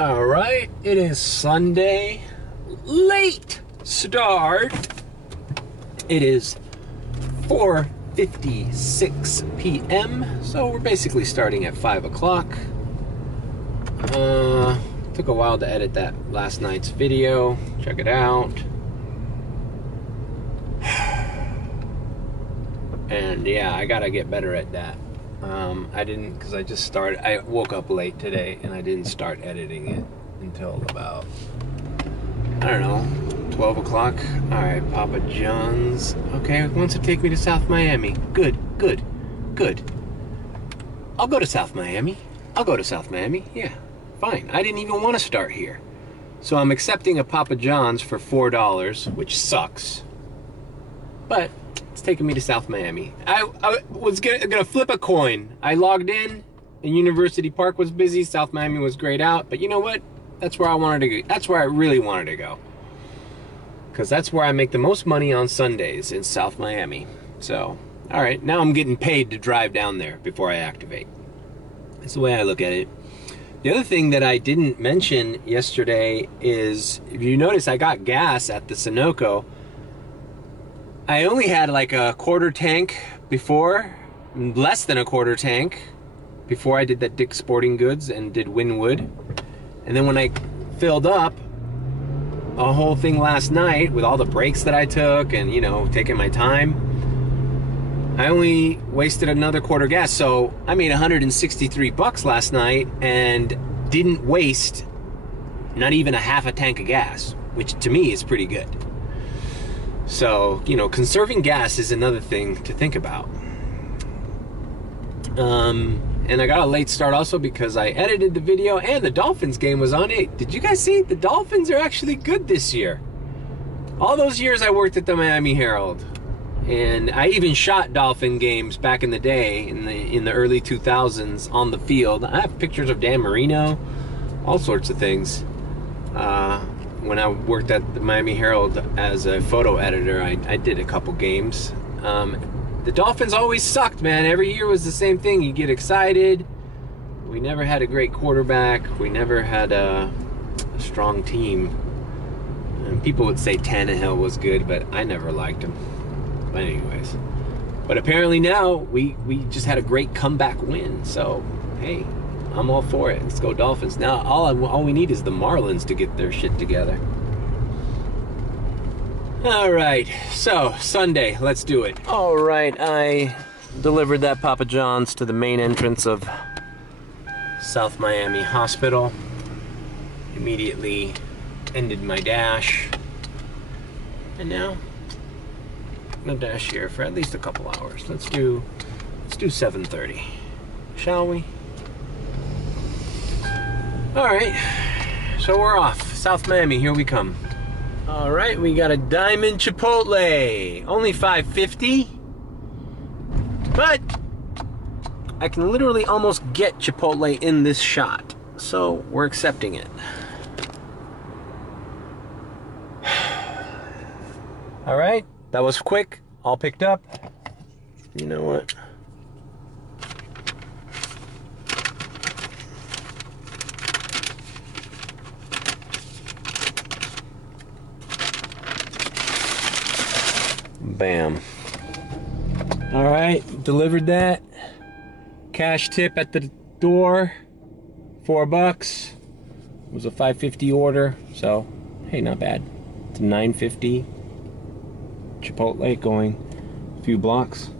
All right, it is Sunday, late start. It is 4:56 p.m. So we're basically starting at 5 o'clock. Took a while to edit that last night's video. Check it out. And yeah, I gotta get better at that. I didn't, because I woke up late today and I didn't start editing it until about, I don't know, 12 o'clock. All right, Papa John's. Okay, wants to take me to South Miami. Good. I'll go to South Miami. Yeah, fine. I didn't even want to start here. So I'm accepting a Papa John's for $4, which sucks. But it's taking me to South Miami. I was gonna flip a coin. I logged in, and University Park was busy. South Miami was grayed out. But you know what? That's where I wanted to go. That's where I really wanted to go. Because that's where I make the most money on Sundays, in South Miami. So, all right, now I'm getting paid to drive down there before I activate. That's the way I look at it. The other thing that I didn't mention yesterday is, if you notice, I got gas at the Sunoco. I only had like a quarter tank before, less than a quarter tank, before I did that Dick's Sporting Goods and did Wynwood. And then when I filled up a whole thing last night with all the breaks that I took and, you know, taking my time, I only wasted another quarter gas. So I made $163 last night and didn't waste not even a half a tank of gas, which to me is pretty good. So, you know, conserving gas is another thing to think about. And I got a late start also because I edited the video and the Dolphins game was on 8. Did you guys see? The Dolphins are actually good this year. All those years I worked at the Miami Herald. And I even shot Dolphin games back in the day, in the early 2000s, on the field. I have pictures of Dan Marino, all sorts of things. When I worked at the Miami Herald as a photo editor, I did a couple games. The Dolphins always sucked, man. Every year was the same thing. You get excited. We never had a great quarterback. We never had a strong team. And people would say Tannehill was good, but I never liked him. But anyways. But apparently now, we just had a great comeback win. So, hey, I'm all for it. Let's go Dolphins. Now, all we need is the Marlins to get their shit together. All right, so Sunday, let's do it. All right, I delivered that Papa John's to the main entrance of South Miami Hospital. Immediately ended my dash. And now, I'm gonna dash here for at least a couple hours. Let's do 7:30, shall we? All right, so we're off. South Miami, here we come. All right, we got a Diamond Chipotle. Only $5.50. But I can literally almost get Chipotle in this shot. So we're accepting it. All right, that was quick. All picked up. You know what? Bam. All right, delivered that. Cash tip at the door, $4. It was a $5.50 order, so hey, not bad. It's a $9.50 Chipotle going a few blocks.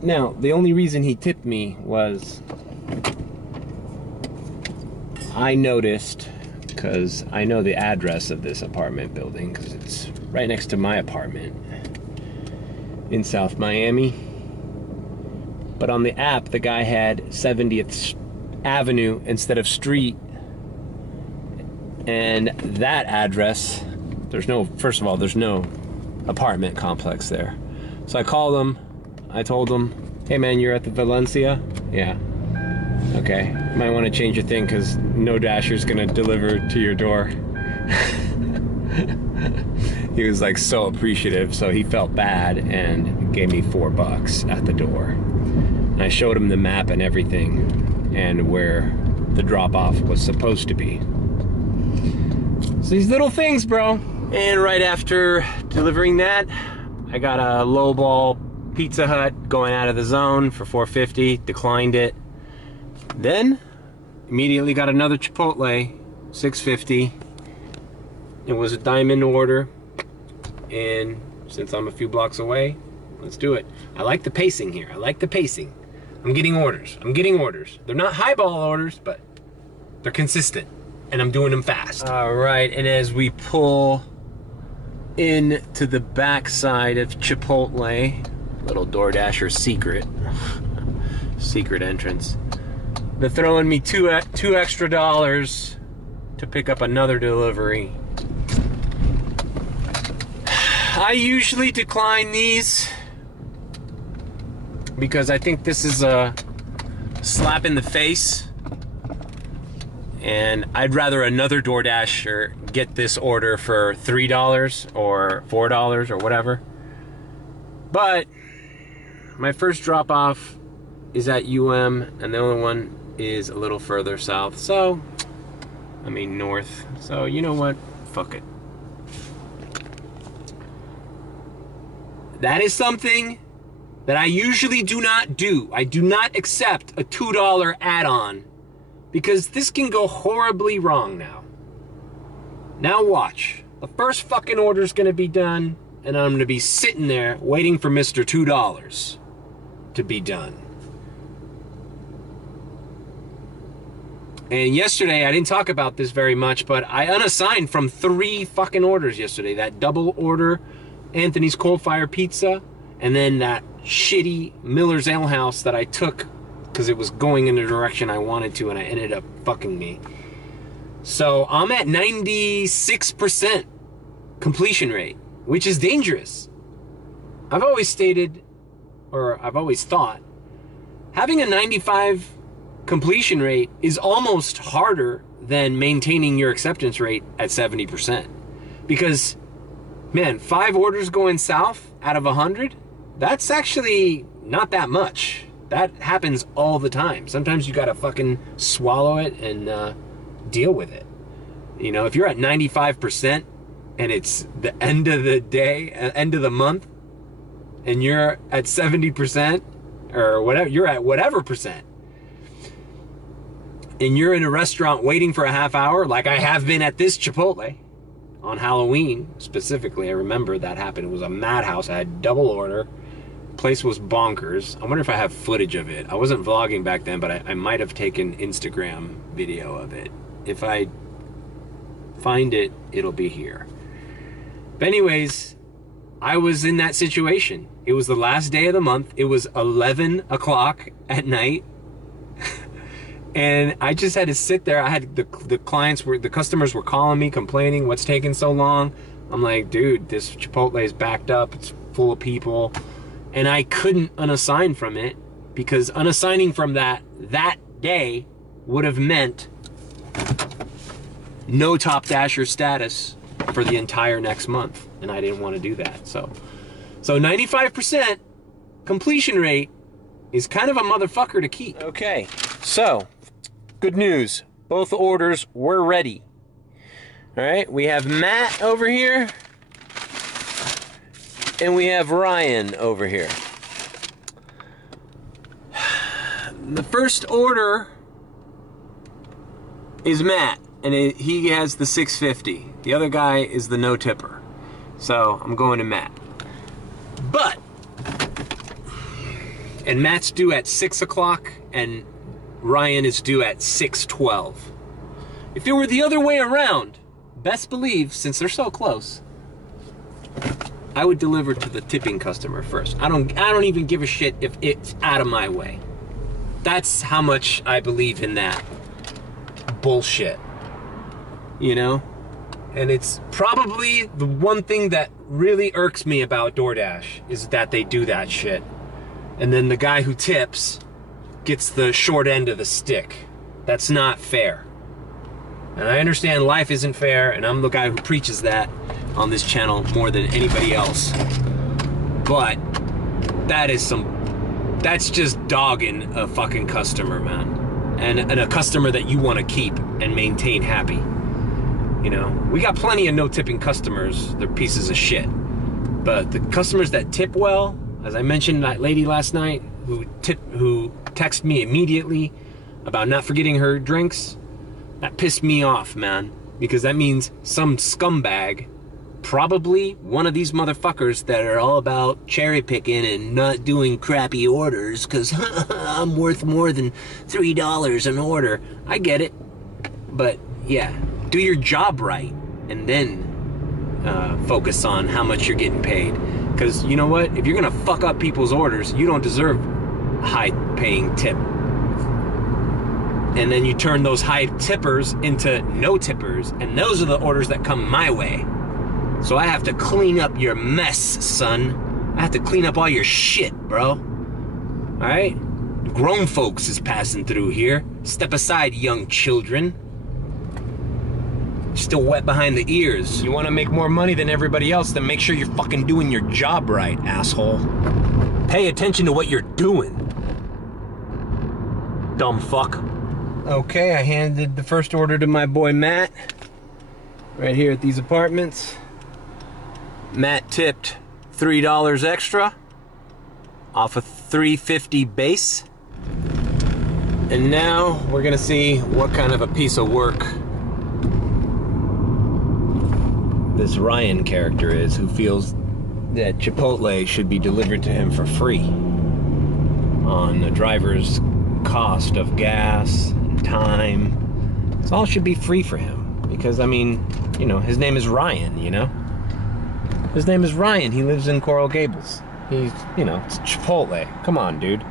Now, the only reason he tipped me was I noticed, because I know the address of this apartment building, because it's right next to my apartment in South Miami. But on the app, the guy had 70th Avenue instead of street. And that address, first of all, there's no apartment complex there. So I called him. I told him, hey man, you're at the Valencia? Yeah. Okay, might want to change your thing because no dasher's gonna deliver to your door. He was like so appreciative, so he felt bad and gave me $4 at the door. And I showed him the map and everything and where the drop-off was supposed to be. So these little things, bro. And right after delivering that, I got a lowball Pizza Hut going out of the zone for $4.50, declined it. Then immediately got another Chipotle, $6.50. It was a diamond order, and since I'm a few blocks away, let's do it. I like the pacing here. I like the pacing. I'm getting orders. I'm getting orders. They're not highball orders, but they're consistent, and I'm doing them fast. All right, and as we pull into the back side of Chipotle, little DoorDasher secret entrance, they're throwing me two extra dollars to pick up another delivery. I usually decline these because I think this is a slap in the face, and I'd rather another DoorDasher get this order for $3 or $4 or whatever. But my first drop off is at UM, and the other one is a little further south, so I mean north, so you know what, fuck it. That is something that I usually do not do. I do not accept a $2 add-on, because this can go horribly wrong now. Now watch. The first fucking order is going to be done, and I'm going to be sitting there waiting for Mr. $2 to be done. And yesterday, I didn't talk about this very much, but I unassigned from 3 fucking orders yesterday. That double order Anthony's Coal Fire Pizza, and then that shitty Miller's Ale House that I took because it was going in the direction I wanted to, and I ended up fucking me. So I'm at 96% completion rate, which is dangerous. I've always stated, or I've always thought, having a 95 completion rate is almost harder than maintaining your acceptance rate at 70%. Because, man, 5 orders going south out of 100, that's actually not that much. That happens all the time. Sometimes you gotta fucking swallow it and deal with it. You know, if you're at 95% and it's the end of the day, end of the month, and you're at 70% or whatever, you're at whatever percent, and you're in a restaurant waiting for a half hour, like I have been at this Chipotle on Halloween specifically. I remember that happened. It was a madhouse. I had double order. Place was bonkers. I wonder if I have footage of it. I wasn't vlogging back then, but I might have taken Instagram video of it. If I find it, it'll be here. But anyways, I was in that situation. It was the last day of the month. It was 11 o'clock at night. And I just had to sit there. I had the customers were calling me, complaining, what's taking so long? I'm like, dude, this Chipotle is backed up. It's full of people. And I couldn't unassign from it, because unassigning from that day would have meant no Top Dasher status for the entire next month. And I didn't want to do that. So 95% completion rate is kind of a motherfucker to keep. Okay, so good news. Both orders were ready. All right, we have Matt over here, and we have Ryan over here. The first order is Matt, and he has the $6.50. The other guy is the no tipper. So I'm going to Matt. And Matt's due at 6 o'clock, and Ryan is due at 6:12. If it were the other way around, best believe, since they're so close, I would deliver to the tipping customer first. I don't even give a shit if it's out of my way. That's how much I believe in that bullshit. You know? And it's probably the one thing that really irks me about DoorDash is that they do that shit. And then the guy who tips gets the short end of the stick. That's not fair. And I understand life isn't fair, and I'm the guy who preaches that on this channel more than anybody else. But that's just dogging a fucking customer, man. and a customer that you want to keep and maintain happy. You know, we got plenty of no-tipping customers. They're pieces of shit. But the customers that tip well, as I mentioned, that lady last night who texted me immediately about not forgetting her drinks, that pissed me off, man. Because that means some scumbag, probably one of these motherfuckers that are all about cherry picking and not doing crappy orders because I'm worth more than $3 an order. I get it. But yeah, do your job right and then focus on how much you're getting paid. Because you know what? If you're going to fuck up people's orders, you don't deserve a high-paying tip. And then you turn those high tippers into no tippers, and those are the orders that come my way. So I have to clean up your mess, son. I have to clean up all your shit, bro. Alright? Grown folks is passing through here. Step aside, young children. Still wet behind the ears. You want to make more money than everybody else, then make sure you're fucking doing your job right, asshole. Pay attention to what you're doing. Dumb fuck. Okay, I handed the first order to my boy Matt. Right here at these apartments. Matt tipped $3 extra off a $3.50 base. And now we're gonna see what kind of a piece of work this Ryan character is, who feels that Chipotle should be delivered to him for free on the driver's cost of gas and time. It all should be free for him because, I mean, you know, his name is Ryan, you know? His name is Ryan. He lives in Coral Gables. He's, you know, it's Chipotle. Come on, dude.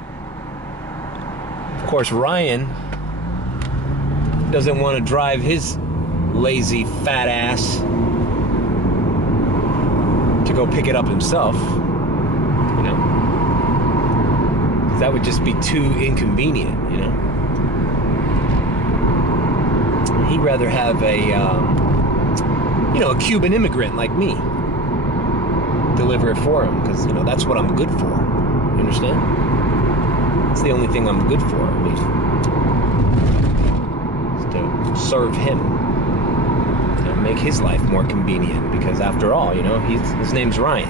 Of course, Ryan doesn't want to drive his lazy fat ass to go pick it up himself, you know? 'Cause that would just be too inconvenient, you know? He'd rather have a, you know, a Cuban immigrant like me deliver it for him, because, you know, that's what I'm good for. You understand? It's the only thing I'm good for, I mean, is to serve him. You know, make his life more convenient, because after all, you know, his name's Ryan.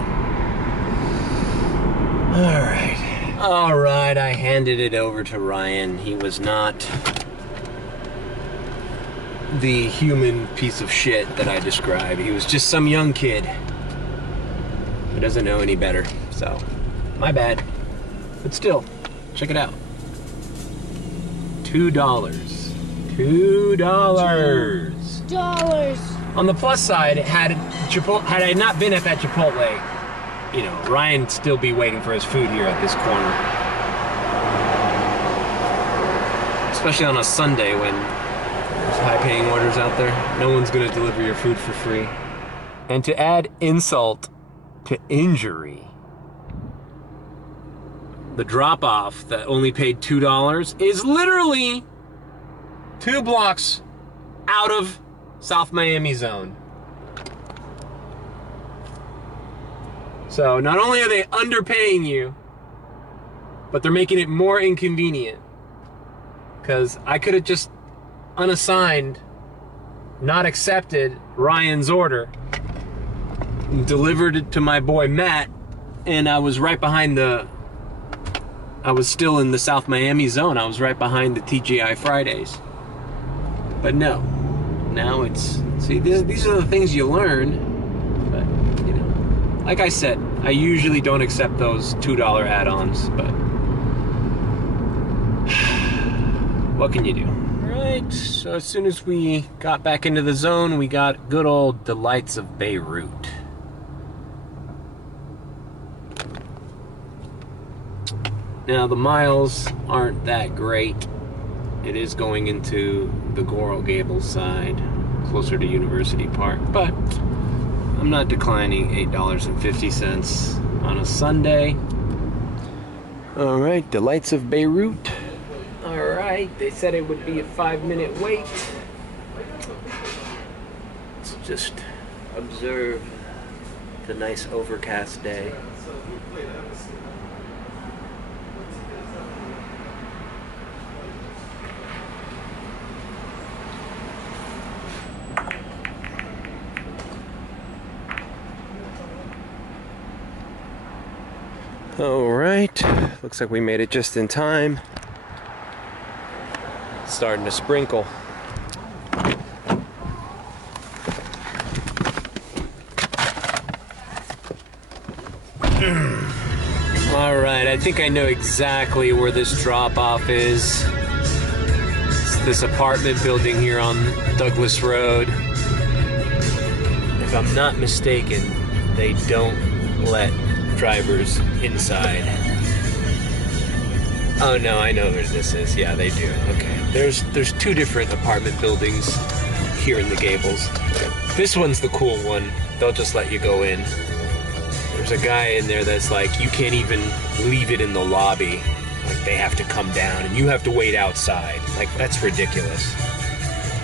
All right, I handed it over to Ryan. He was not the human piece of shit that I described. He was just some young kid who doesn't know any better. So, my bad. But still, check it out. $2. $2. On the plus side, had I not been at that Chipotle, you know, Ryan'd still be waiting for his food here at this corner. Especially on a Sunday when there's high-paying orders out there. No one's gonna deliver your food for free. And to add insult to injury, the drop-off that only paid $2 is literally 2 blocks out of South Miami zone. So not only are they underpaying you, but they're making it more inconvenient. Because I could have just unassigned, not accepted Ryan's order, delivered it to my boy Matt, and I was right behind I was still in the South Miami zone. I was right behind the TGI Fridays. But no, now it's, see, these are the things you learn. But, you know, like I said, I usually don't accept those $2 add-ons, but what can you do? Right, so as soon as we got back into the zone, we got good old delights of Beirut. Now, the miles aren't that great. It is going into the Coral Gables side, closer to University Park, but I'm not declining $8.50 on a Sunday. All right, delights of Beirut. All right, they said it would be a 5-minute wait. Let's just observe the nice overcast day. All right, looks like we made it just in time. It's starting to sprinkle. All right, I think I know exactly where this drop-off is. It's this apartment building here on Douglas Road. If I'm not mistaken, they don't let drivers inside. Oh no, I know where this is. Yeah, they do. Okay. There's two different apartment buildings here in the Gables. This one's the cool one. They'll just let you go in. There's a guy in there that's like, you can't even leave it in the lobby. Like, they have to come down and you have to wait outside. Like, that's ridiculous.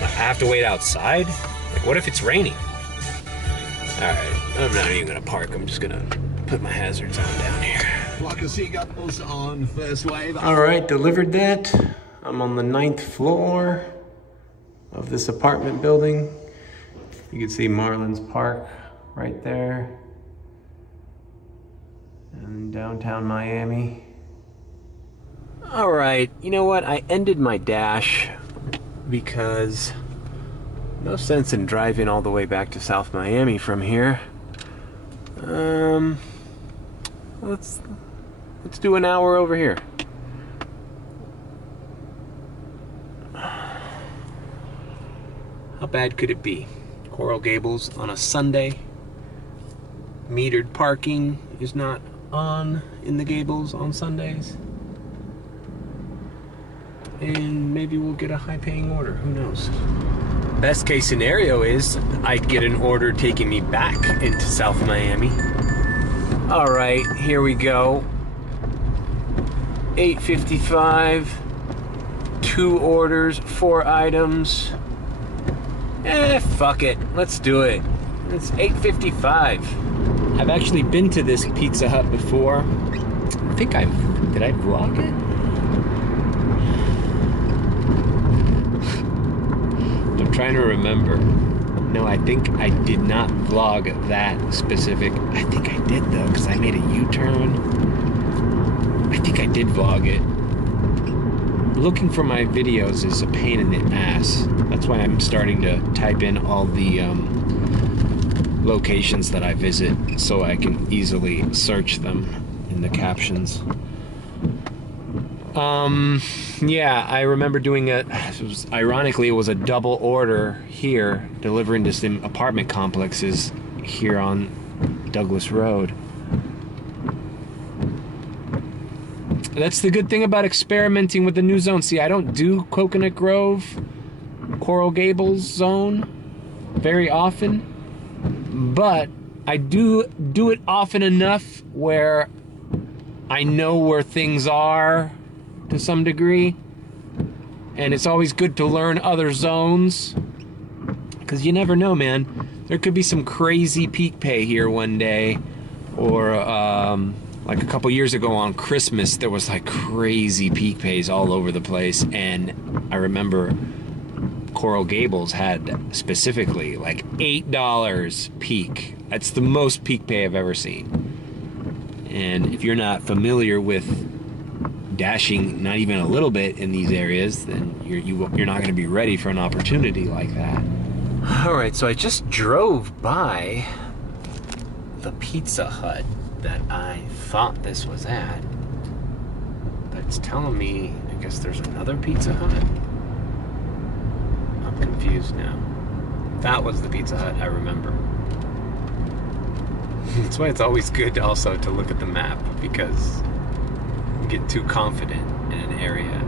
I have to wait outside? Like, what if it's raining? Alright, I'm not even gonna park. I'm just gonna put my hazards on down here. Flock of seagulls on first wave. Alright, delivered that. I'm on the 9th floor of this apartment building. You can see Marlins Park right there. And downtown Miami. Alright, you know what? I ended my dash because no sense in driving all the way back to South Miami from here. Let's do an hour over here. How bad could it be? Coral Gables on a Sunday. Metered parking is not on in the Gables on Sundays. And maybe we'll get a high-paying order, who knows? Best case scenario is I'd get an order taking me back into South Miami. All right, here we go. 8:55, 2 orders, 4 items. Fuck it, let's do it. It's 8:55. I've actually been to this Pizza Hut before. I think did I vlog it? I'm trying to remember. No, I think I did not vlog that specific. I think I did though, because I made a U-turn. I think I did vlog it. Looking for my videos is a pain in the ass. That's why I'm starting to type in all the locations that I visit so I can easily search them in the captions. Yeah, I remember doing ironically, it was a double order here, delivering to some apartment complexes here on Douglas Road. That's the good thing about experimenting with the new zone. See, I don't do Coconut Grove, Coral Gables zone very often, but I do it often enough where I know where things are to some degree, and it's always good to learn other zones, because you never know, man. There could be some crazy peak pay here one day, or like a couple years ago on Christmas, there was like crazy peak pays all over the place, and I remember Coral Gables had specifically like $8 peak. That's the most peak pay I've ever seen. And if you're not familiar with dashing not even a little bit in these areas, then you're not going to be ready for an opportunity like that. All right, so I just drove by the Pizza Hut that I thought this was at. That's telling me, I guess there's another Pizza Hut. I'm confused now. That was the Pizza Hut I remember. That's why it's always good also to look at the map, because you get too confident in an area.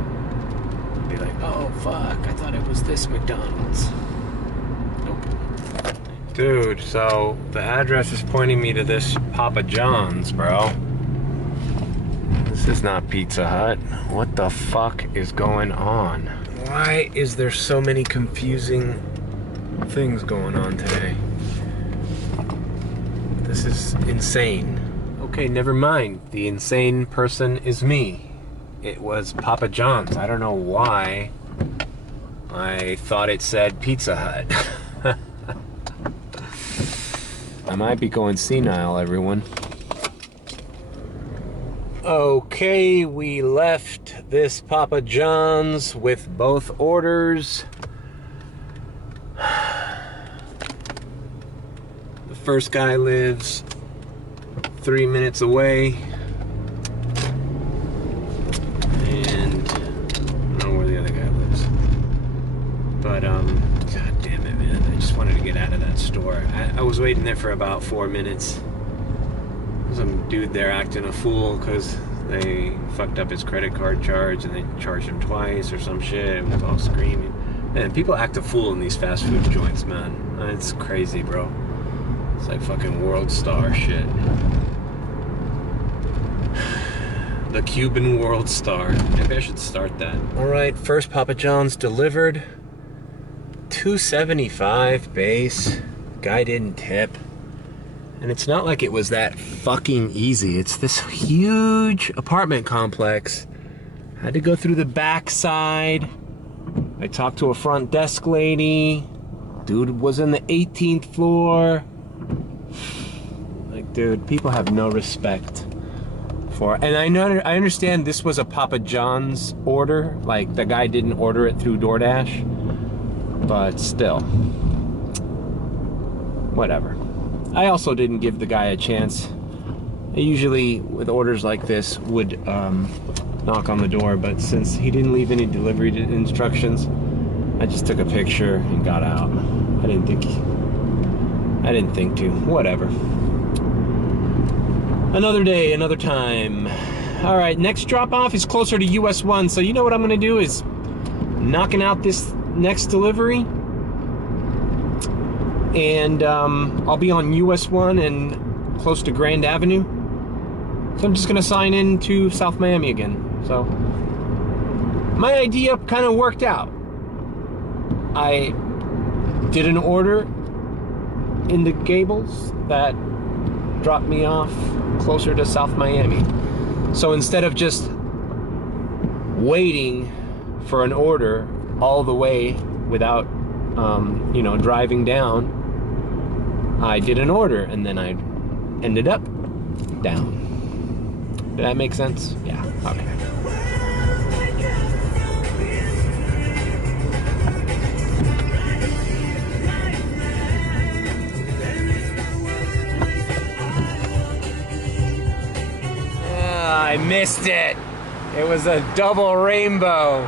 Be like, oh fuck, I thought it was this McDonald's. Nope. Dude, so the address is pointing me to this Papa John's, bro. This is not Pizza Hut. What the fuck is going on? Why is there so many confusing things going on today? This is insane. Okay, never mind. The insane person is me. It was Papa John's. I don't know why I thought it said Pizza Hut. I might be going senile, everyone. Okay, we left this Papa John's with both orders. The first guy lives 3 minutes away. And I don't know where the other guy lives. But, god damn it, man. I just wanted to get out of that store. I was waiting there for about 4 minutes. Some dude there acting a fool because they fucked up his credit card charge and they charged him twice or some shit. It was all screaming. And people act a fool in these fast food joints, man. It's crazy, bro. It's like fucking world star shit. The Cuban world star. Maybe I should start that. Alright, first Papa John's delivered. $2.75 base. Guy didn't tip. And it's not like it was that fucking easy. It's this huge apartment complex. I had to go through the back side. I talked to a front desk lady. Dude was in the 18th floor. Like, dude, people have no respect for... And I understand this was a Papa John's order. Like, the guy didn't order it through DoorDash. But still. Whatever. I also didn't give the guy a chance. I usually, with orders like this, would knock on the door, but since he didn't leave any delivery instructions, I just took a picture and got out. I didn't think to. Whatever. Another day, another time. All right, next drop off is closer to US 1, so you know what I'm gonna do is knocking out this next delivery. And I'll be on US 1 and close to Grand Avenue. So I'm just gonna sign in to South Miami again. So my idea kind of worked out. I did an order in the Gables that dropped me off closer to South Miami. So instead of just waiting for an order all the way without you know, driving down, I did an order and then I ended up down. Did that make sense? Yeah, okay. I missed it. It was a double rainbow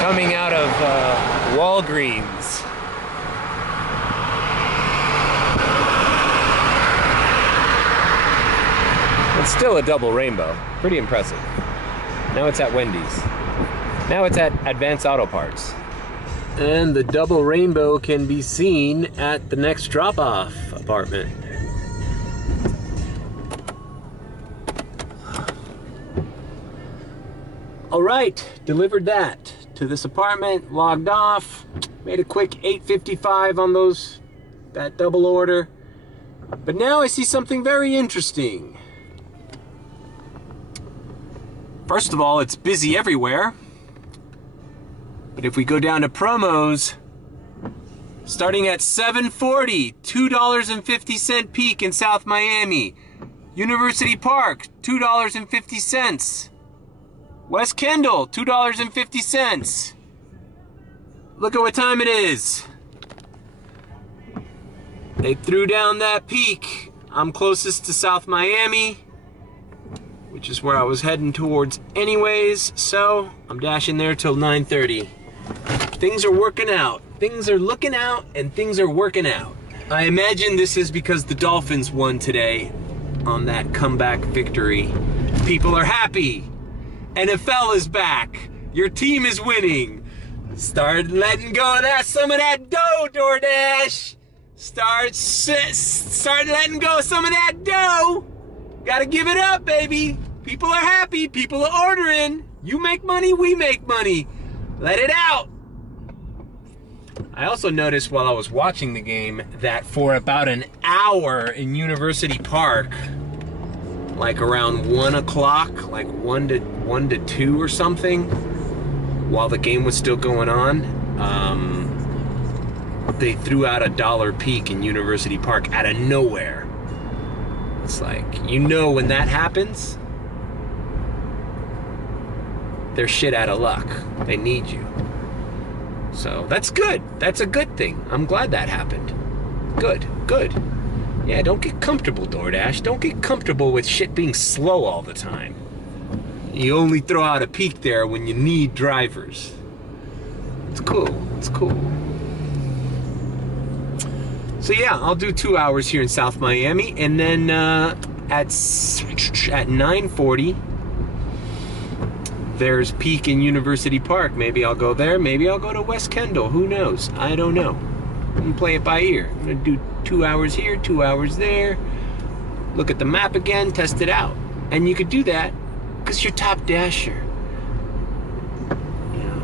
coming out of Walgreens. It's still a double rainbow. Pretty impressive. Now it's at Wendy's. Now it's at Advanced Auto Parts. And the double rainbow can be seen at the next drop-off apartment. All right, delivered that to this apartment, logged off, made a quick $8.55 on that double order. But now I see something very interesting. First of all, it's busy everywhere. But if we go down to promos, starting at $7.40, $2.50 peak in South Miami. University Park, $2.50. West Kendall, $2.50. Look at what time it is. They threw down that peak. I'm closest to South Miami, which is where I was heading towards anyways, so I'm dashing there till 9:30. Things are working out. Things are looking out, and things are working out. I imagine this is because the Dolphins won today on that comeback victory. People are happy. NFL is back. Your team is winning. Start letting go of some of that dough, DoorDash. Start letting go of some of that dough. Gotta give it up, baby. People are happy. People are ordering. You make money, we make money. Let it out. I also noticed while I was watching the game that for about an hour in University Park, like around 1 o'clock, like 1 to 2 or something, while the game was still going on, they threw out $1 peak in University Park out of nowhere. It's like, you know, when that happens, they're shit out of luck. They need you. So that's good. That's a good thing. I'm glad that happened. Good, good. Yeah, don't get comfortable, DoorDash. Don't get comfortable with shit being slow all the time. You only throw out a peak there when you need drivers. It's cool. It's cool. So yeah, I'll do 2 hours here in South Miami, and then at 9:40, there's peak in University Park. Maybe I'll go there. Maybe I'll go to West Kendall. Who knows? I don't know. I'm gonna play it by ear. I'm gonna do 2 hours here, 2 hours there. Look at the map again, test it out. And you could do that because you're top dasher. You know,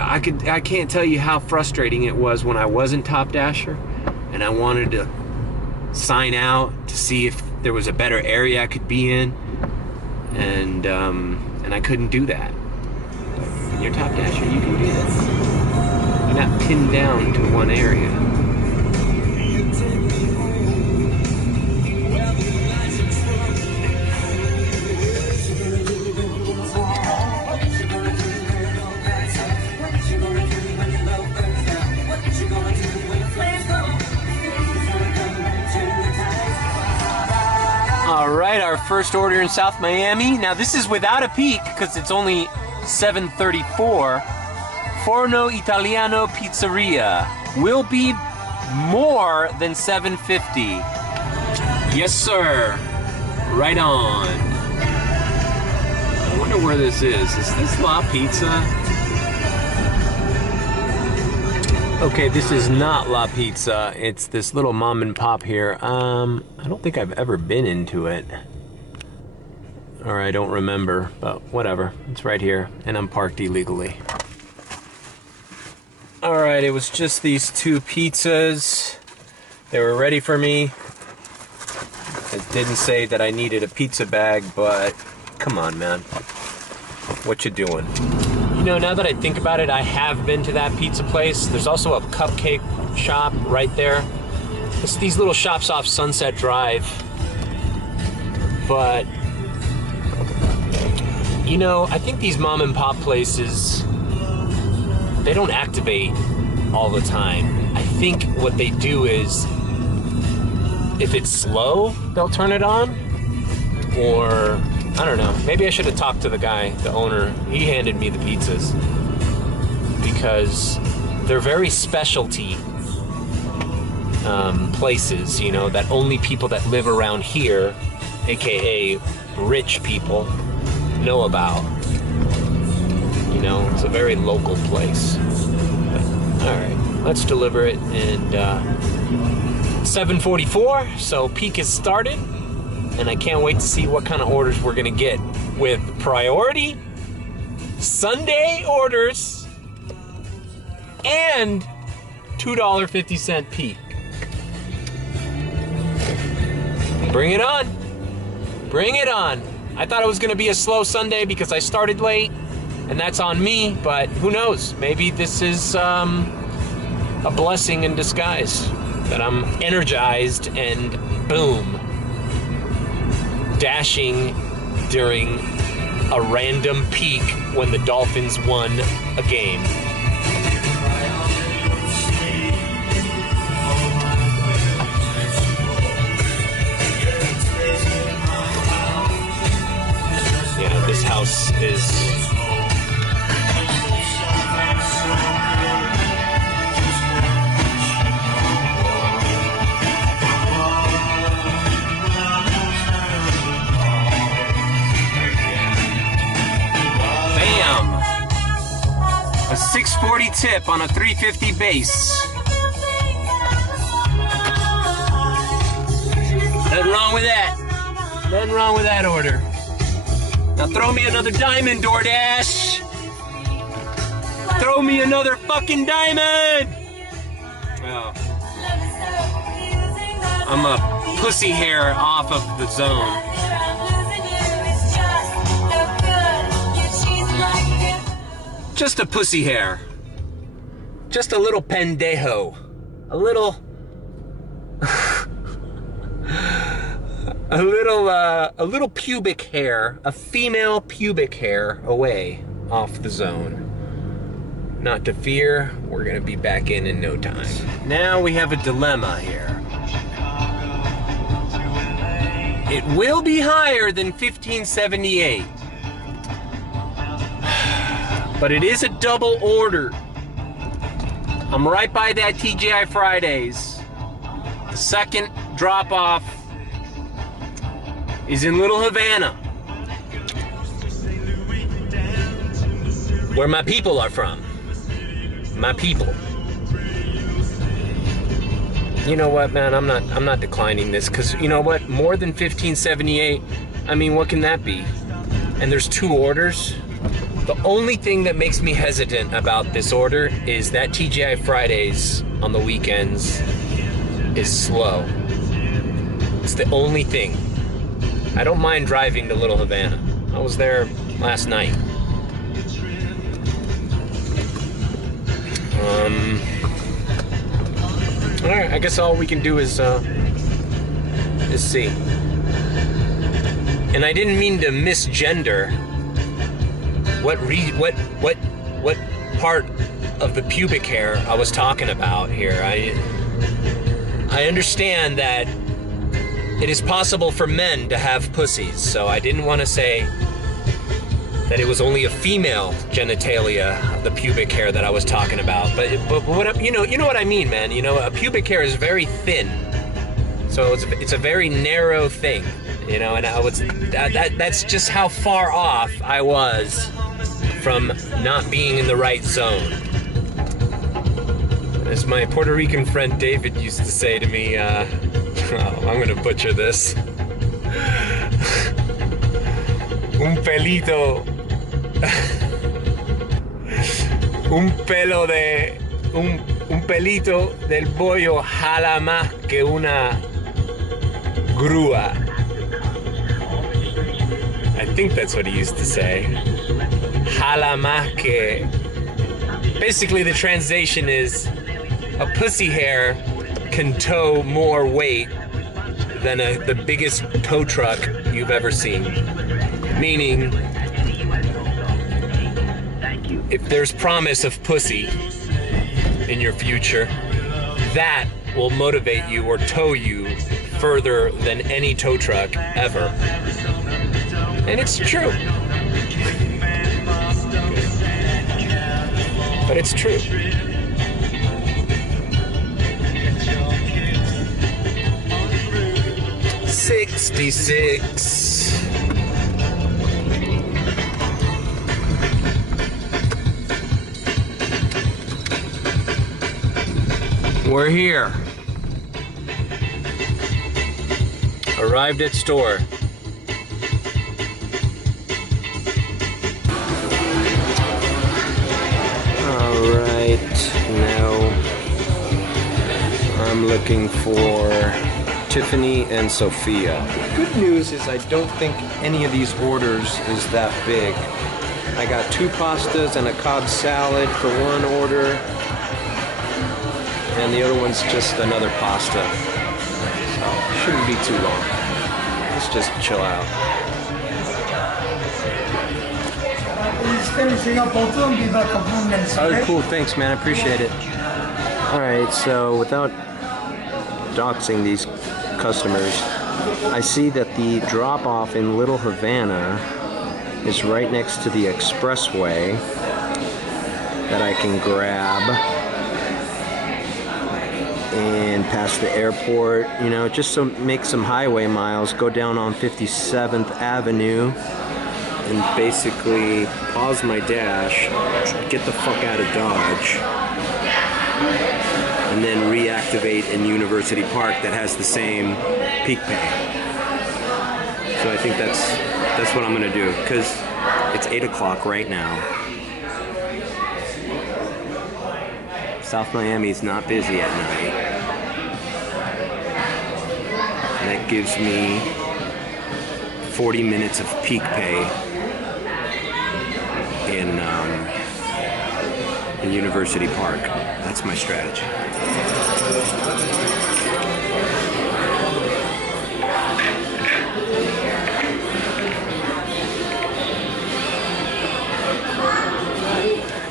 I can't tell you how frustrating it was when I wasn't top dasher and I wanted to sign out to see if there was a better area I could be in, and I couldn't do that. When you're top dasher, you can do that. You're not pinned down to one area. All right, our first order in South Miami. Now this is without a peak because it's only 7:34. Forno Italiano Pizzeria will be more than 750. Yes, sir. Right on. I wonder where this is. Is this La Pizza? Okay, this is not La Pizza. It's this little mom and pop here. I don't think I've ever been into it. Or I don't remember, but whatever. It's right here, and I'm parked illegally. All right, it was just these 2 pizzas. They were ready for me. It didn't say that I needed a pizza bag, but come on, man. What you doing? You know, now that I think about it, I have been to that pizza place. There's also a cupcake shop right there. It's these little shops off Sunset Drive. But, you know, I think these mom and pop places, they don't activate all the time. I think what they do is, if it's slow, they'll turn it on. Or, I don't know. Maybe I should have talked to the guy, the owner. He handed me the pizzas. Because they're very specialty places, you know, that only people that live around here, aka rich people, know about. You know, it's a very local place. But, all right, let's deliver it. And 7:44, so peak has started. And I can't wait to see what kind of orders we're gonna get with priority, Sunday orders, and $2.50 peak. Bring it on. Bring it on. I thought it was gonna be a slow Sunday because I started late, and that's on me, but who knows? Maybe this is a blessing in disguise, that I'm energized and boom, dashing during a random peak when the Dolphins won a game. Yeah, this house is... A 640 tip on a 350 base. Nothing wrong with that. Nothing wrong with that order. Now throw me another diamond, DoorDash. Throw me another fucking diamond. Oh. I'm a pussy hair off of the zone. Just a pussy hair. Just a little pendejo. A little... a little pubic hair, a female pubic hair away off the zone. Not to fear, we're gonna be back in no time. Now we have a dilemma here. It will be higher than 1578, but it is a double order. I'm right by that TGI Fridays. The second drop off is in Little Havana, where my people are from. My people. You know what, man? I'm not declining this, because you know what? More than 1578. I mean, what can that be? And there's 2 orders. The only thing that makes me hesitant about this order is that TGI Fridays on the weekends is slow. It's the only thing. I don't mind driving to Little Havana. I was there last night. All right, I guess all we can do is see. And I didn't mean to misgender what part of the pubic hair I was talking about here. I understand that it is possible for men to have pussies, so I didn't want to say that it was only a female genitalia, the pubic hair that I was talking about. But what, you know what I mean, man. You know, a pubic hair is very thin, so it's a very narrow thing. You know, and that's just how far off I was from not being in the right zone. As my Puerto Rican friend David used to say to me, oh, I'm gonna butcher this. Un pelito. Un pelito del bollo jala más que una grúa. I think that's what he used to say. Jala más que. Basically, the translation is a pussy hair can tow more weight than the biggest tow truck you've ever seen. Meaning, if there's promise of pussy in your future, that will motivate you or tow you further than any tow truck ever. And it's true. But it's true. $66. We're here. Arrived at store. Alright, now I'm looking for Tiffany and Sophia. Good news is I don't think any of these orders is that big. I got 2 pastas and a Cobb salad for one order, and the other one's just another pasta. So, shouldn't be too long. Let's just chill out. Oh, cool, thanks man, I appreciate it. Alright, so without doxing these customers, I see that the drop-off in Little Havana is right next to the expressway that I can grab and past the airport, you know, just to make some highway miles, go down on 57th Avenue and basically pause my dash, get the fuck out of Dodge, and then reactivate in University Park that has the same peak pay. So I think that's what I'm gonna do, because it's 8 o'clock right now. South Miami's not busy at night. And that gives me 40 minutes of peak pay in University Park. That's my strategy.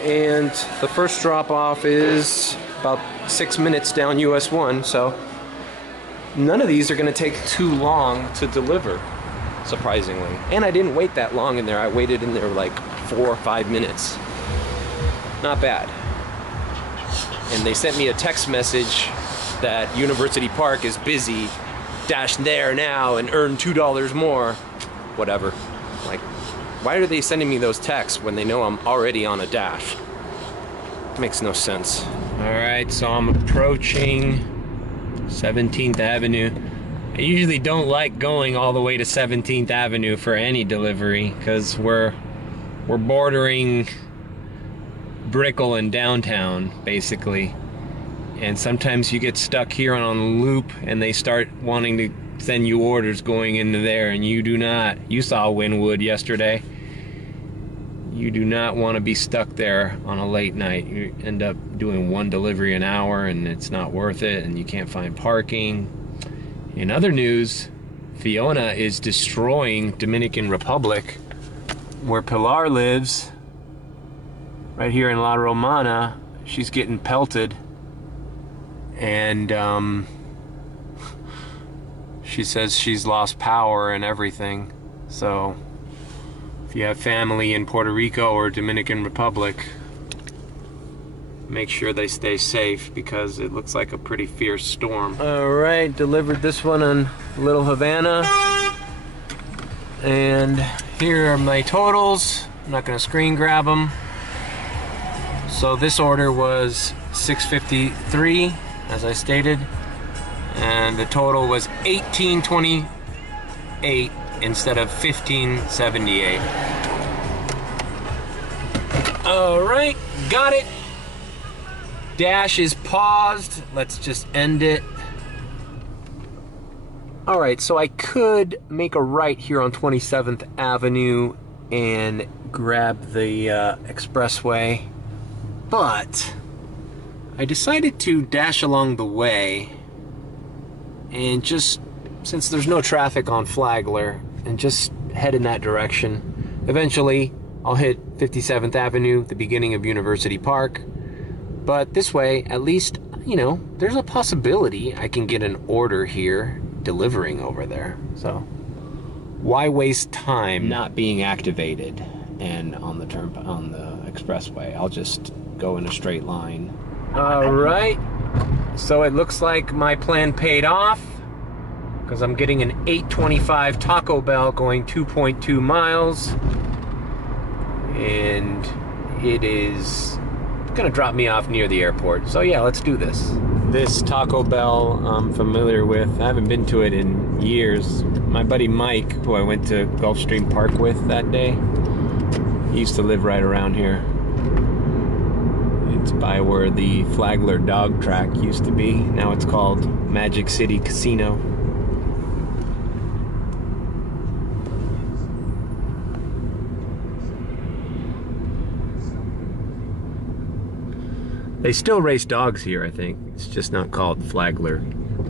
and the first drop-off is about 6 minutes down US 1, so none of these are going to take too long to deliver, surprisingly. And I didn't wait that long in there. I waited in there like 4 or 5 minutes. Not bad. And they sent me a text message that University Park is busy. Dash there now and earn $2 more. Whatever. Like, why are they sending me those texts when they know I'm already on a dash? Makes no sense. Alright, so I'm approaching 17th Avenue. I usually don't like going all the way to 17th Avenue for any delivery because we're bordering Brickell and downtown, basically. And sometimes you get stuck here on a loop and they start wanting to send you orders going into there, and you do not. You saw Wynwood yesterday. You do not want to be stuck there on a late night. You end up doing one delivery an hour and it's not worth it, and you can't find parking. In other news, Fiona is destroying Dominican Republic, where Pilar lives, right here in La Romana. She's getting pelted. And she says she's lost power and everything. So if you have family in Puerto Rico or Dominican Republic, make sure they stay safe because it looks like a pretty fierce storm. Alright, delivered this one on Little Havana. And here are my totals. I'm not going to screen grab them. So this order was $6.53, as I stated, and the total was $18.28 instead of $15.78. All right, got it. Dash is paused. Let's just end it. All right, so I could make a right here on 27th Avenue and grab the expressway, but I decided to dash along the way and just, since there's no traffic on Flagler, and just head in that direction. Eventually, I'll hit 57th Avenue, the beginning of University Park. But this way, at least, you know, there's a possibility I can get an order here delivering over there. So why waste time not being activated and on the expressway? I'll just go in a straight line. All right, so it looks like my plan paid off because I'm getting an 8:25 Taco Bell going 2.2 miles, and it is gonna drop me off near the airport. So yeah, let's do this. This Taco Bell I'm familiar with. I haven't been to it in years. My buddy Mike, who I went to Gulfstream Park with that day, he used to live right around here. It's by where the Flagler dog track used to be. Now it's called Magic City Casino. They still race dogs here, I think. It's just not called Flagler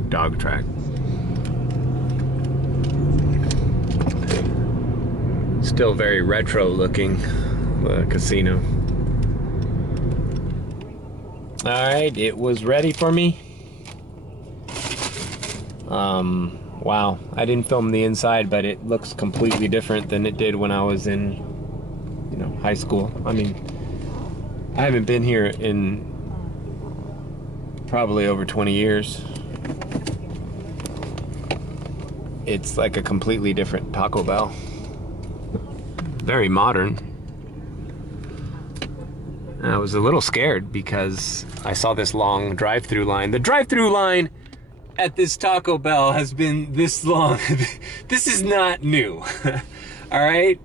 Dog Track. Still very retro looking casino. Alright, it was ready for me. Wow, I didn't film the inside, but it looks completely different than it did when I was in, you know, high school. I mean, I haven't been here in probably over 20 years. It's like a completely different Taco Bell. Very modern. And I was a little scared because I saw this long drive-through line. The drive-through line at this Taco Bell has been this long. This is not new. All right?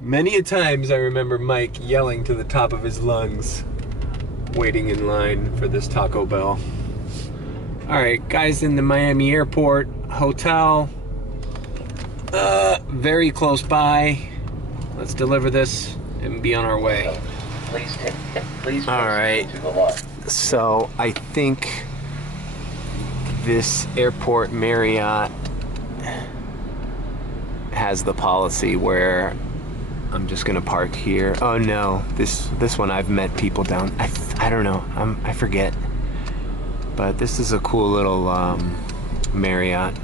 Many a times I remember Mike yelling to the top of his lungs, waiting in line for this Taco Bell. All right, guys, in the Miami Airport Hotel, very close by. Let's deliver this and be on our way. Please. All right. So I think this airport Marriott has the policy where I'm just gonna park here. Oh no, this one I've met people down. I don't know. I forget. But this is a cool little Marriott.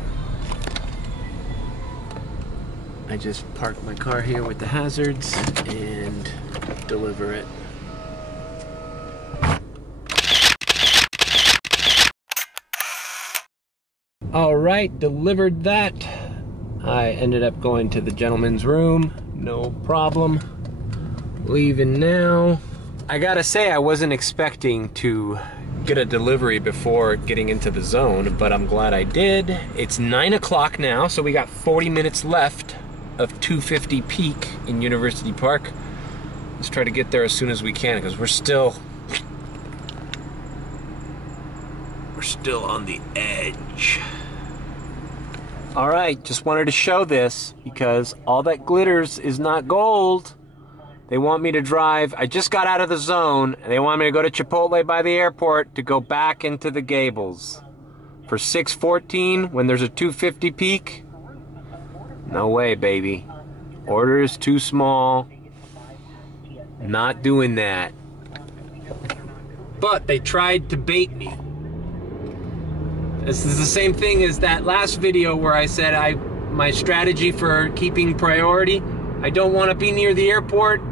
I just parked my car here with the hazards and deliver it. All right, delivered that. I ended up going to the gentleman's room, no problem. Leaving now. I gotta say, I wasn't expecting to get a delivery before getting into the zone, but I'm glad I did. It's 9 o'clock now, so we got 40 minutes left of 250 peak in University Park. Let's try to get there as soon as we can, because we're still on the edge. All right, just wanted to show this because all that glitters is not gold. They want me to drive. I just got out of the zone. And they want me to go to Chipotle by the airport to go back into the Gables. For $6.14 when there's a 250 peak? No way, baby. Order is too small. Not doing that. But they tried to bait me. This is the same thing as that last video where I said my strategy for keeping priority. I don't want to be near the airport.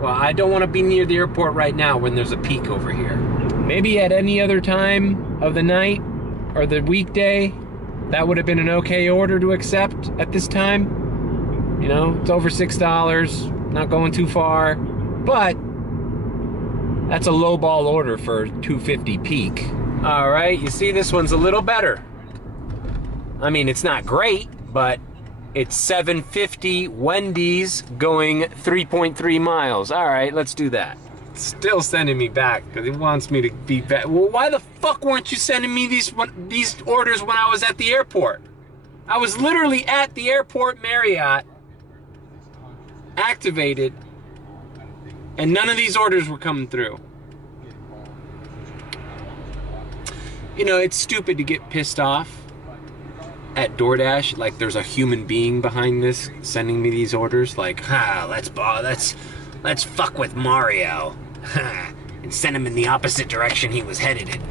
Well, I don't want to be near the airport right now when there's a peak over here. Maybe at any other time of the night or the weekday, that would have been an okay order to accept at this time. You know, it's over $6, not going too far, but that's a lowball order for 250 peak. All right, you see this one's a little better. I mean, it's not great, but it's 750 Wendy's going 3.3 miles. All right, let's do that. Still sending me back because he wants me to be back. Well, why the fuck weren't you sending me these orders when I was at the airport? I was literally at the airport Marriott, activated, and none of these orders were coming through. You know, it's stupid to get pissed off at DoorDash, like there's a human being behind this sending me these orders. Like, let's fuck with Mario and send him in the opposite direction he was headed in.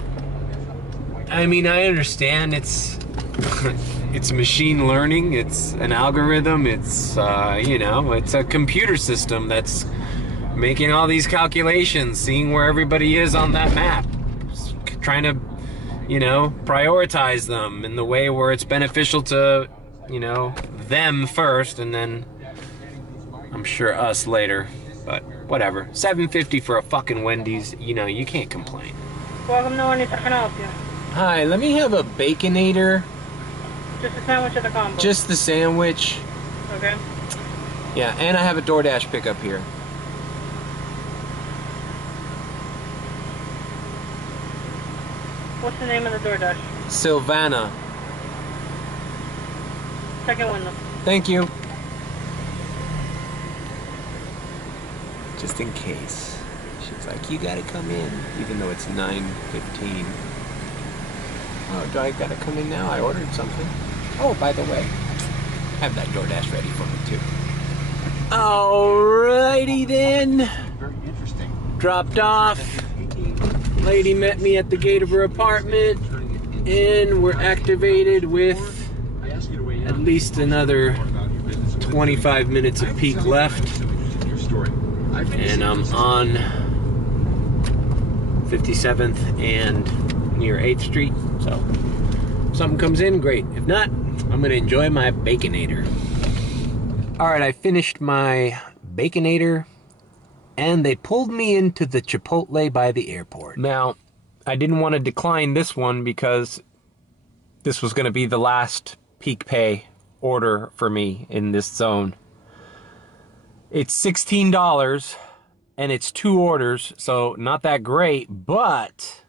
I mean, I understand it's machine learning, it's an algorithm, it's you know, it's a computer system that's making all these calculations, seeing where everybody is on that map, trying to, you know, prioritize them in the way where it's beneficial to, you know, them first, and then I'm sure us later. But whatever. $7.50 for a fucking Wendy's, you know, you can't complain. Welcome to Wendy's. How can I help you? Hi, let me have a Baconator. Just a sandwich or the combo? Just the sandwich. Okay. Yeah, and I have a DoorDash pickup here. What's the name of the DoorDash? Sylvana. Second window. Thank you. Just in case. She's like, you gotta come in, even though it's 9:15. Oh, do I gotta come in now? I ordered something. Oh, by the way, have that DoorDash ready for me too. Alrighty then. Very interesting. Dropped off. Lady met me at the gate of her apartment, and we're activated with at least another 25 minutes of peak left, and I'm on 57th and near 8th Street, so if something comes in, great. If not, I'm gonna enjoy my Baconator. Alright, I finished my Baconator, and they pulled me into the Chipotle by the airport. Now, I didn't want to decline this one because this was going to be the last peak pay order for me in this zone. It's $16, and it's 2 orders, so not that great, but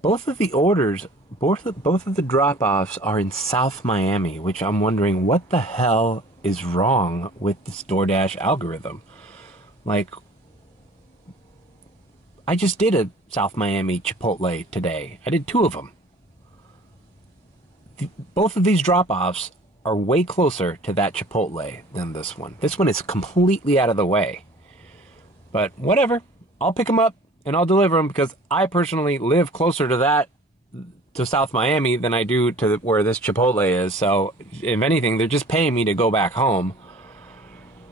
both of the orders, both of the drop-offs are in South Miami, which I'm wondering what the hell is wrong with this DoorDash algorithm. Like, I just did a South Miami Chipotle today. I did 2 of them. Both of these drop-offs are way closer to that Chipotle than this one. This one is completely out of the way. But whatever. I'll pick them up and I'll deliver them because I personally live closer to South Miami than I do to where this Chipotle is. So if anything, they're just paying me to go back home.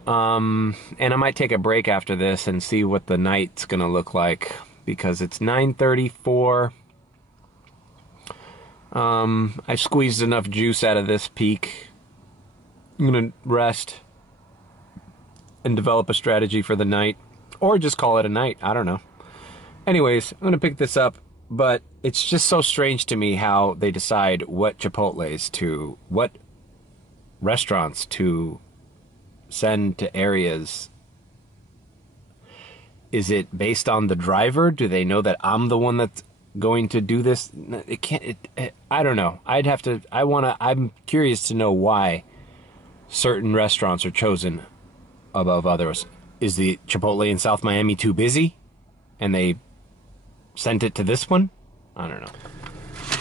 And I might take a break after this and see what the night's gonna look like because it's 9:34. I squeezed enough juice out of this peak. I'm gonna rest and develop a strategy for the night, or just call it a night. I don't know. Anyways, I'm gonna pick this up, but it's just so strange to me how they decide what Chipotles to, what restaurants to send to areas. Is it based on the driver? Do they know that I'm the one that's going to do this? It can't. I don't know. I'm curious to know why certain restaurants are chosen above others. Is the Chipotle in South Miami too busy, and they sent it to this one? I don't know.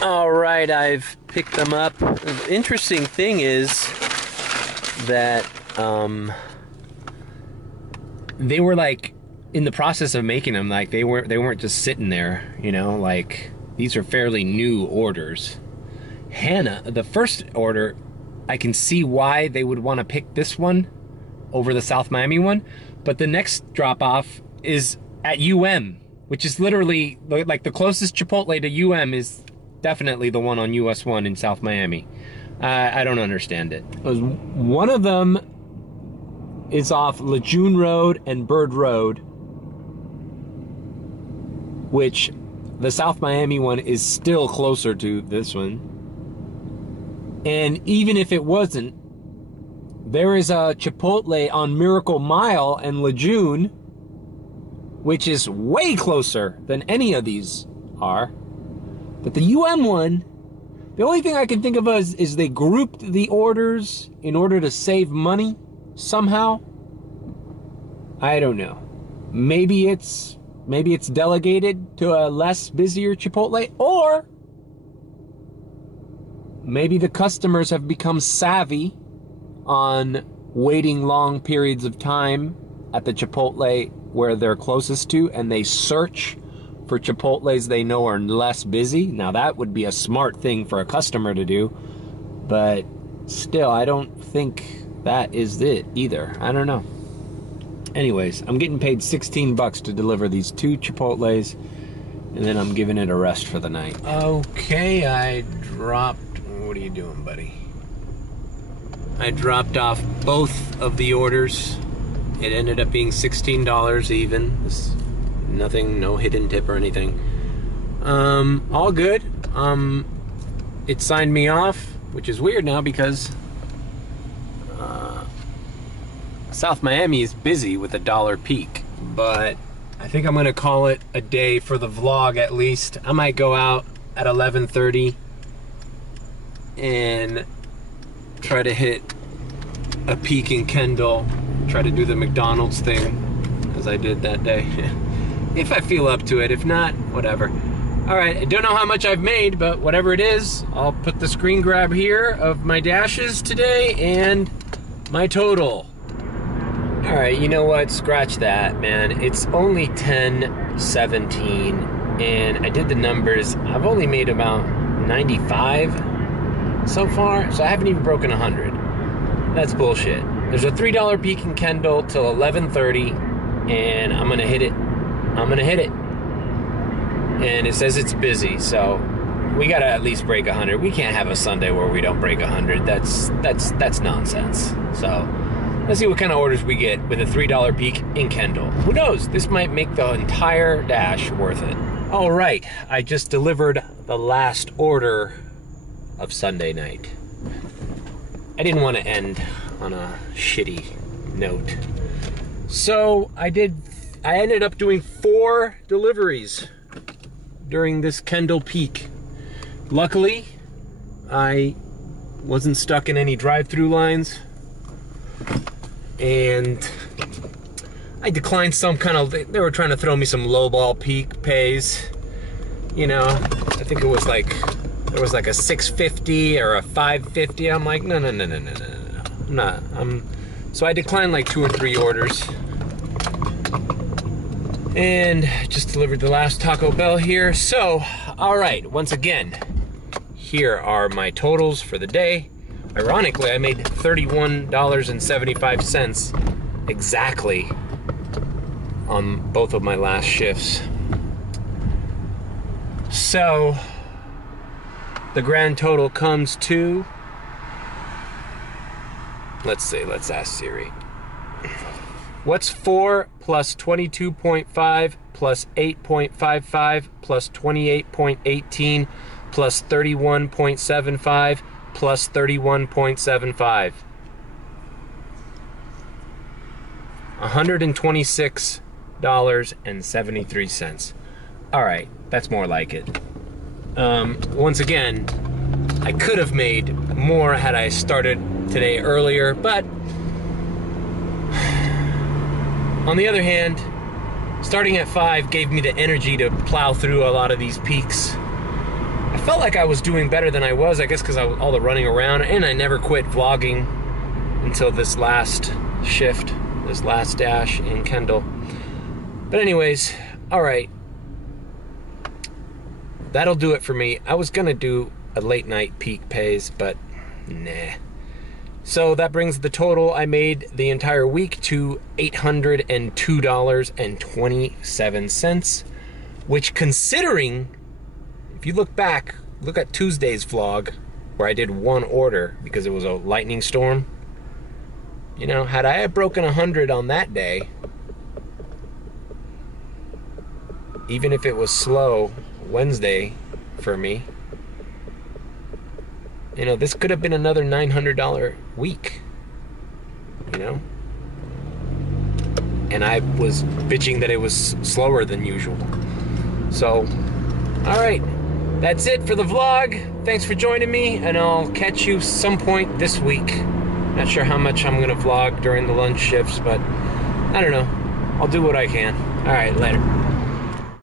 All right, I've picked them up. The interesting thing is that they were like in the process of making them. Like they weren't just sitting there, you know. Like these are fairly new orders. Hannah, the first order, I can see why they would want to pick this one over the South Miami one, but the next drop off is at UM, which is literally like the closest Chipotle to UM is definitely the one on US 1 in South Miami. I don't understand it. One of them is off Lejeune Road and Bird Road, which the South Miami one is still closer to this one. And even if it wasn't, there is a Chipotle on Miracle Mile and Lejeune, which is way closer than any of these are. But the UM one, the only thing I can think of is they grouped the orders in order to save money somehow. I don't know. Maybe it's delegated to a less busier Chipotle, or maybe the customers have become savvy on waiting long periods of time at the Chipotle where they're closest to, and they search for Chipotles they know are less busy. Now that would be a smart thing for a customer to do, but still, I don't think that is it either. I don't know. Anyways, I'm getting paid $16 to deliver these 2 Chipotles, and then I'm giving it a rest for the night. Okay, I dropped... What are you doing, buddy? I dropped off both of the orders. It ended up being $16 even. Nothing, no hidden tip or anything. All good. It signed me off, which is weird now because South Miami is busy with $1 peak. But I think I'm gonna call it a day for the vlog at least. I might go out at 11:30 and try to hit a peak in Kendall. Try to do the McDonald's thing as I did that day. If I feel up to it. If not, whatever. Alright, I don't know how much I've made, but whatever it is, I'll put the screen grab here of my dashes today and my total. Alright, you know what? Scratch that, man. It's only 10:17, and I did the numbers. I've only made about 95 so far, so I haven't even broken 100. That's bullshit. There's a $3 peak in Kendall till 11:30, and I'm gonna hit it. I'm gonna hit it. And it says it's busy, so we gotta at least break 100. We can't have a Sunday where we don't break 100. That's nonsense. So let's see what kind of orders we get with a $3 peak in Kendall. Who knows? This might make the entire dash worth it. All right, I just delivered the last order of Sunday night. I didn't want to end on a shitty note. So I ended up doing 4 deliveries during this Kendall peak. Luckily, I wasn't stuck in any drive-through lines, and I declined some kind of, they were trying to throw me some lowball peak pays. You know, I think it was like there was like a 650 or a 550. I'm like, no. I'm not. So I declined like 2 or 3 orders. And just delivered the last Taco Bell here. So, all right, once again, here are my totals for the day. Ironically, I made $31.75 exactly on both of my last shifts. So, the grand total comes to, let's see, let's ask Siri. What's 4 plus 22.5 plus 8.55 plus 28.18 plus 31.75 plus 31.75? $126.73. All right, that's more like it. Once again, I could have made more had I started today earlier, but on the other hand, starting at 5 gave me the energy to plow through a lot of these peaks. I felt like I was doing better than I was, I guess because all the running around, and I never quit vlogging until this last shift, this last dash in Kendall. But anyways, all right. That'll do it for me. I was gonna do a late night peak pays, but nah. So that brings the total I made the entire week to $802.27, which, considering, if you look back, look at Tuesday's vlog where I did 1 order because it was a lightning storm. You know, had I broken 100 on that day, even if it was slow Wednesday for me, you know, this could have been another $900 week, you know? And I was bitching that it was slower than usual. So, all right, that's it for the vlog. Thanks for joining me, and I'll catch you some point this week. Not sure how much I'm gonna vlog during the lunch shifts, but I don't know. I'll do what I can. All right, later.